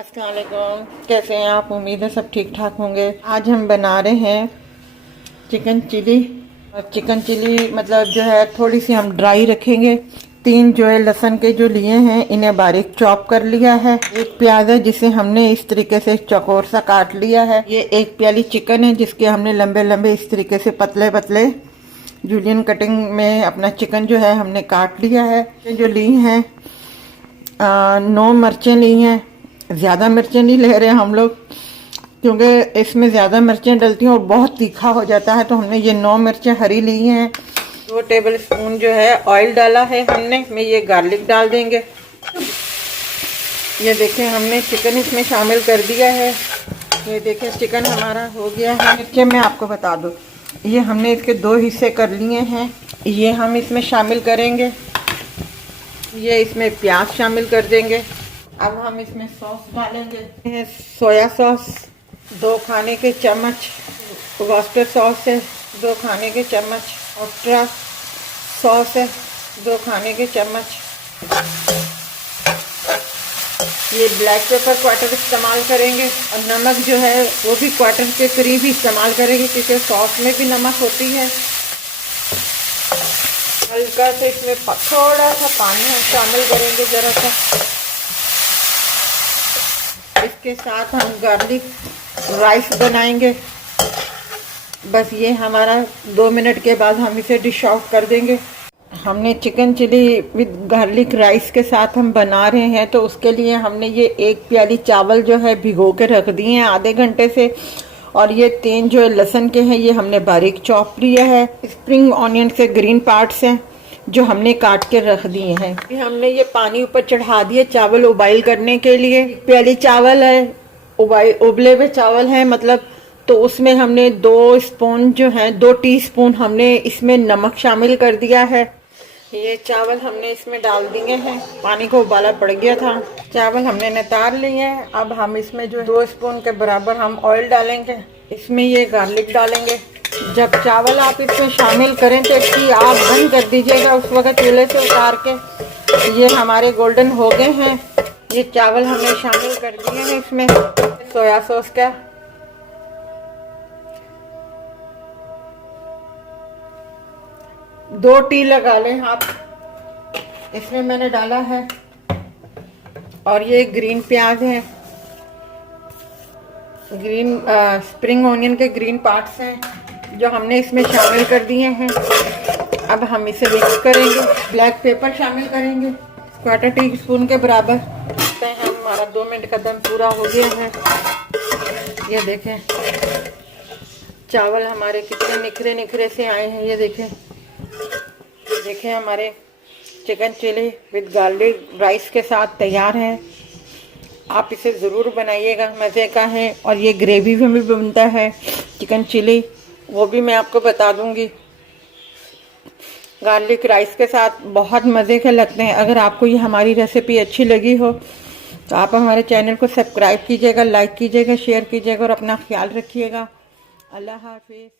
अस्सलाम वालेकुम, कैसे हैं आप? उम्मीद है सब ठीक ठाक होंगे। आज हम बना रहे हैं चिकन चिली। और चिकन चिली मतलब जो है थोड़ी सी हम ड्राई रखेंगे। 3 जो है लहसुन के जो लिए हैं इन्हें बारीक चॉप कर लिया है। 1 प्याज है जिसे हमने इस तरीके से चौकोर सा काट लिया है। ये 1 प्याली चिकन है जिसके हमने लंबे लंबे इस तरीके से पतले पतले जूलियन कटिंग में अपना चिकन जो है हमने काट लिया है। जो ली हैं 9 मिर्चें ली हैं। ज़्यादा मिर्चें नहीं ले रहे हम लोग क्योंकि इसमें ज़्यादा मिर्चें डलती हैं और बहुत तीखा हो जाता है, तो हमने ये 9 मिर्चें हरी ली हैं। 2 टेबल स्पून जो है ऑयल डाला है हमने। में ये गार्लिक डाल देंगे। ये देखें हमने चिकन इसमें शामिल कर दिया है। ये देखें चिकन हमारा हो गया है। मिर्चें मैं आपको बता दूँ, ये हमने इसके 2 हिस्से कर लिए हैं। ये हम इसमें शामिल करेंगे। ये इसमें प्याज शामिल कर देंगे। अब हम इसमें सॉस डालेंगे। सोया सॉस 2 खाने के चम्मच, वर्सेस्टर सॉस है 2 खाने के चम्मच, एक्स्ट्रा सॉस है 2 खाने के चम्मच। ये ब्लैक पेपर क्वार्टर इस्तेमाल करेंगे और नमक जो है वो भी क्वार्टर के करीब ही इस्तेमाल करेंगे क्योंकि सॉस में भी नमक होती है। हल्का से इसमें थोड़ा सा पानी हम शामिल करेंगे ज़रा सा। इसके साथ हम गार्लिक राइस बनाएंगे। बस ये हमारा 2 मिनट के बाद हम इसे डिश आउट कर देंगे। हमने chicken chilli with garlic rice के साथ हम बना रहे हैं, तो उसके लिए हमने ये 1 प्याली चावल जो है भिगो के रख दिए हैं आधे घंटे से। और ये 3 जो लहसुन के हैं ये हमने बारीक चॉप लिया है। स्प्रिंग ऑनियन के ग्रीन पार्ट्स हैं जो हमने काट के रख दिए हैं। हमने ये पानी ऊपर चढ़ा दिए चावल उबाइल करने के लिए। प्याली चावल है, उबले हुए चावल हैं मतलब, तो उसमें हमने 2 स्पून जो है 2 टीस्पून हमने इसमें नमक शामिल कर दिया है। ये चावल हमने इसमें डाल दिए हैं। पानी को उबाला पड़ गया था। चावल हमने नितार लिए हैं। अब हम इसमें जो 2 स्पून के बराबर हम ऑयल डालेंगे। इसमें ये गार्लिक डालेंगे। जब चावल आप इसमें शामिल करें तो इसकी आग बंद कर दीजिएगा उस वक्त चूल्हे से उतार के। ये हमारे गोल्डन हो गए हैं। ये चावल हमने शामिल कर दिए हैं इसमें। सोया सॉस का 2 टी लगा लें आप, इसमें मैंने डाला है। और ये ग्रीन प्याज है, ग्रीन स्प्रिंग ऑनियन के ग्रीन पार्ट्स हैं जो हमने इसमें शामिल कर दिए हैं। अब हम इसे मिक्स करेंगे। ब्लैक पेपर शामिल करेंगे 1/4 टीस्पून के बराबर। हमारा 2 मिनट का दम पूरा हो गया है। ये देखें चावल हमारे कितने निखरे निखरे से आए हैं। ये देखें हमारे chicken chilli with garlic rice के साथ तैयार है। आप इसे ज़रूर बनाइएगा, मज़े का है। और ये ग्रेवी में भी बनता है चिकन चिली, वो भी मैं आपको बता दूंगी। गार्लिक राइस के साथ बहुत मज़े के लगते हैं। अगर आपको ये हमारी रेसिपी अच्छी लगी हो तो आप हमारे चैनल को सब्सक्राइब कीजिएगा, लाइक कीजिएगा, शेयर कीजिएगा और अपना ख्याल रखिएगा। अल्लाह हाफिज़।